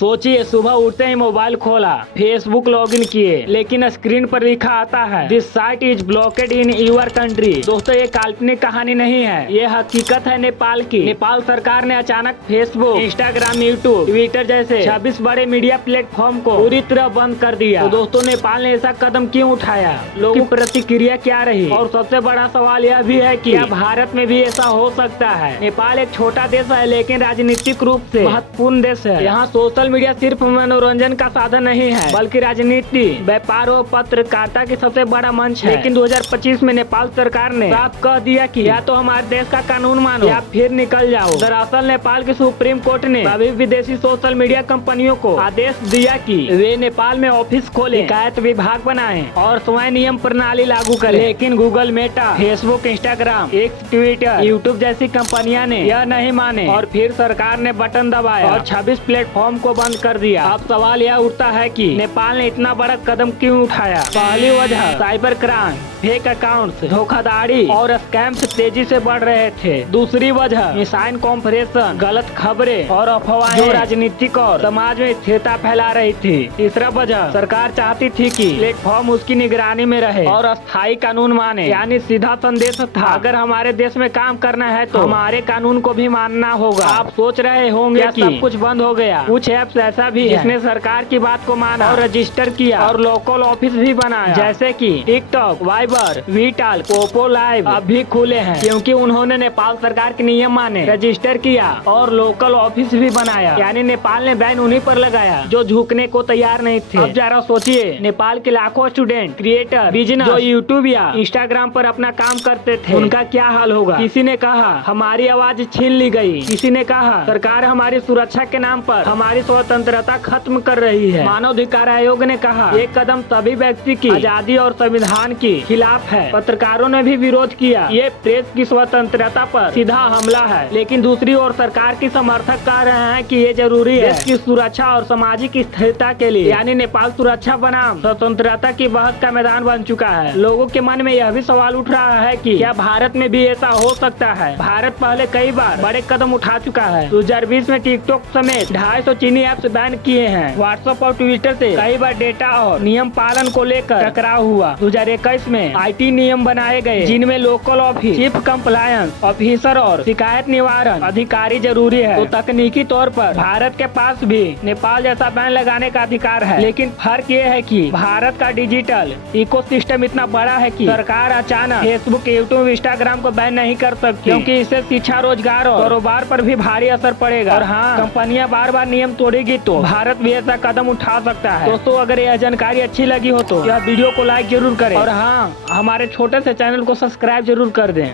सोचिए, सुबह उठते ही मोबाइल खोला, फेसबुक लॉगिन किए, लेकिन स्क्रीन पर लिखा आता है this site is blocked in your country. दोस्तों, ये काल्पनिक कहानी नहीं है, ये हकीकत है नेपाल की। नेपाल सरकार ने अचानक फेसबुक, इंस्टाग्राम, यूट्यूब, ट्विटर जैसे 26 बड़े मीडिया प्लेटफॉर्म को पूरी तरह बंद कर दिया। तो दोस्तों, नेपाल ने ऐसा कदम क्यों उठाया, लोगों की प्रतिक्रिया क्या रही, और सबसे बड़ा सवाल यह भी है कि क्या भारत में भी ऐसा हो सकता है। नेपाल एक छोटा देश है, लेकिन राजनीतिक रूप से महत्वपूर्ण देश है। यहाँ सोशल मीडिया सिर्फ मनोरंजन का साधन नहीं है, बल्कि राजनीति, व्यापार और पत्रकारिता की सबसे बड़ा मंच है। लेकिन 2025 में नेपाल सरकार ने साफ कह दिया कि या तो हमारे देश का कानून मानो या फिर निकल जाओ। दरअसल नेपाल की सुप्रीम कोर्ट ने सभी विदेशी सोशल मीडिया कंपनियों को आदेश दिया कि वे नेपाल में ऑफिस खोले, शिकायत विभाग बनाएं और स्वयं नियम प्रणाली लागू करें। लेकिन Google, Meta, Facebook, Instagram, x, Twitter, YouTube जैसी कंपनियां ने यह नहीं माने और फिर सरकार ने बटन दबाया और 26 प्लेटफॉर्म को बंद कर दिया। अब सवाल यह उठता है कि नेपाल ने इतना बड़ा कदम क्यों उठाया। पहली वजह साइबर क्राइम, फेक अकाउंट्स, धोखाधड़ी और स्कैम्स तेजी से बढ़ रहे थे। दूसरी वजह मिसाइन कॉन्फ्रेंसन, गलत खबरें और अफवाहें जो राजनीतिक और समाज में स्थिरता फैला रही थी। तीसरा वजह सरकार चाहती थी कि प्लेटफॉर्म उसकी निगरानी में रहे और स्थायी कानून माने, यानी सीधा संदेश था अगर हमारे देश में काम करना है तो हमारे कानून को भी मानना होगा। आप सोच रहे होंगे कि सब कुछ बंद हो गया। कुछ ऐप्स ऐसा भी है जिसने सरकार की बात को माना और रजिस्टर किया और लोकल ऑफिस भी बनाया, जैसे कि टिकटॉक, वाइबर, वीटाल, पोपो लाइव अब भी खुले हैं क्योंकि उन्होंने नेपाल सरकार के नियम माने, रजिस्टर किया और लोकल ऑफिस भी बनाया। यानी नेपाल ने बैन उन्हीं पर लगाया जो झुकने को तैयार नहीं थे। अब जरा सोचिए, नेपाल के लाखों स्टूडेंट, क्रिएटर, बिजनेस जो यूट्यूब या इंस्टाग्राम पर अपना काम करते थे, उनका क्या हाल होगा। किसी ने कहा हमारी आवाज छीन ली गई, किसी ने कहा सरकार हमारी सुरक्षा के नाम पर हमारी स्वतंत्रता खत्म कर रही है। मानवाधिकार आयोग ने कहा ये कदम सभी व्यक्ति की आजादी और संविधान के खिलाफ है। पत्रकारों ने भी विरोध किया, ये प्रेस की स्वतंत्रता पर सीधा हमला है। लेकिन दूसरी ओर सरकार की समर्थक कह रहे हैं कि ये जरूरी है देश की सुरक्षा और सामाजिक स्थिरता के लिए। यानी नेपाल सुरक्षा बनाम स्वतंत्रता की बहस का मैदान बन चुका है। लोगों के मन में यह भी सवाल उठ रहा है कि क्या भारत में भी ऐसा हो सकता है। भारत पहले कई बार बड़े कदम उठा चुका है। 2020 में टिकटॉक समेत 250 चीनी ऐप्स बैन किए हैं। व्हाट्सएप और ट्विटर से कई बार डेटा और नियम पालन को लेकर टकराव हुआ। 2021 में IT नियम बनाए गए जिनमें local office, chief compliance officer और शिकायत निवारण अधिकारी जरूरी है। तो तकनीकी तौर पर भारत के पास भी नेपाल जैसा बैन लगाने का अधिकार है। लेकिन फर्क ये है कि भारत का डिजिटल इकोसिस्टम इतना बड़ा है कि सरकार अचानक फेसबुक, यूट्यूब, इंस्टाग्राम को बैन नहीं कर सकती, क्योंकि इससे शिक्षा, रोजगार और कारोबार पर भी भारी असर पड़ेगा। और हाँ, कंपनियां बार बार नियम तोड़ेगी तो भारत भी ऐसा कदम उठा सकता है। दोस्तों, अगर यह जानकारी अच्छी लगी हो तो यह वीडियो को लाइक जरूर करें और हाँ, हमारे छोटे से चैनल को सब्सक्राइब जरूर कर दें।